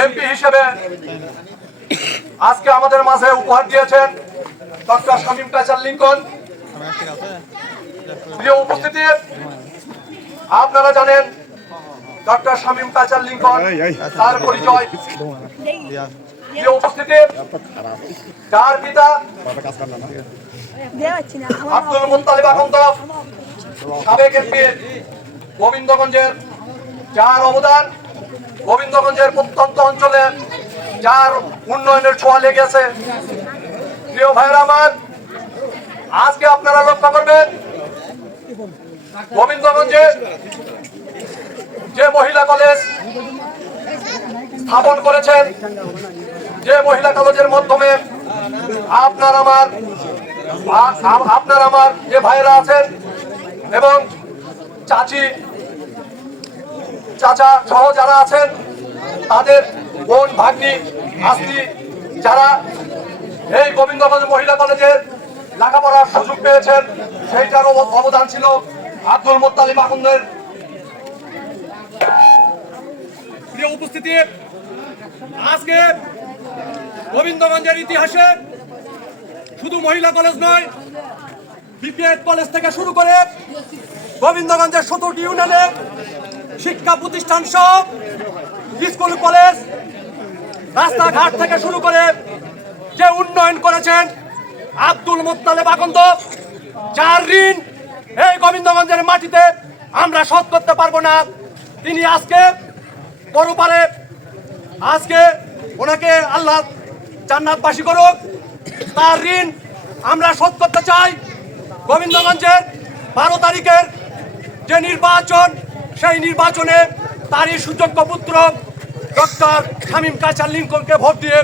MP হিসেবে আজকে আমাদের মাঝে উপহার দিয়েছেন ডক্টর শামীম কায়সার লিংকন। প্রিয় উপস্থিতি, আপনারা জানেন ডক্টর শামীম কায়সার লিংকন তার পরিচয়। প্রিয় উপস্থিতি, যার পিতা আব্দুল মুত্তালিব আকন্দ সাবেক এমপি, গোবিন্দগঞ্জের যার অবদান, গোবিন্দগঞ্জের প্রত্যন্ত অঞ্চলে যার উন্নয়নের ছোঁয়া লেগেছে। প্রিয় ভাইরা আমার, আজকে আপনারা লক্ষ্য করবেন গোবিন্দগঞ্জে যে মহিলা কলেজ স্থাপন করেছেন, যে মহিলা কলেজের মাধ্যমে আপনার আমার যে ভাইরা আছেন এবং চাচি চাচা সহ যারা আছেন, তাদের বোন ভাগ্নি আস্তি যারা এই গোবিন্দগঞ্জ মহিলা কলেজের লেখাপড়ার সুযোগ পেয়েছেন, সেইটারও অবদান ছিল আব্দুল মুত্তালিব আকন্দের। প্রিয় উপস্থিতি, আজকে গোবিন্দগঞ্জের ইতিহাসে শুধু মহিলা কলেজ নয়, বিপিএড কলেজ থেকে শুরু করে গোবিন্দগঞ্জের 17টি ইউনিয়নে শিক্ষা প্রতিষ্ঠান সহ স্কুল কলেজ রাস্তাঘাট থেকে শুরু করে যে উন্নয়ন করেছেন আব্দুল মুত্তালিব আকন্দ, যার ঋণ এই গোবিন্দগঞ্জের মাটিতে আমরা শোধ করতে পারবো না। তিনি আজকে পরপারে আজকে ওনাকে আল্লাহ জান্নাতবাসী করুক। তার ঋণ আমরা শোধ করতে চাই। গোবিন্দগঞ্জের 12 তারিখের যে নির্বাচন, সেই নির্বাচনে তারই সুযোগ্য পুত্র ডক্টর শামীম কায়সার লিংকনকে ভোট দিয়ে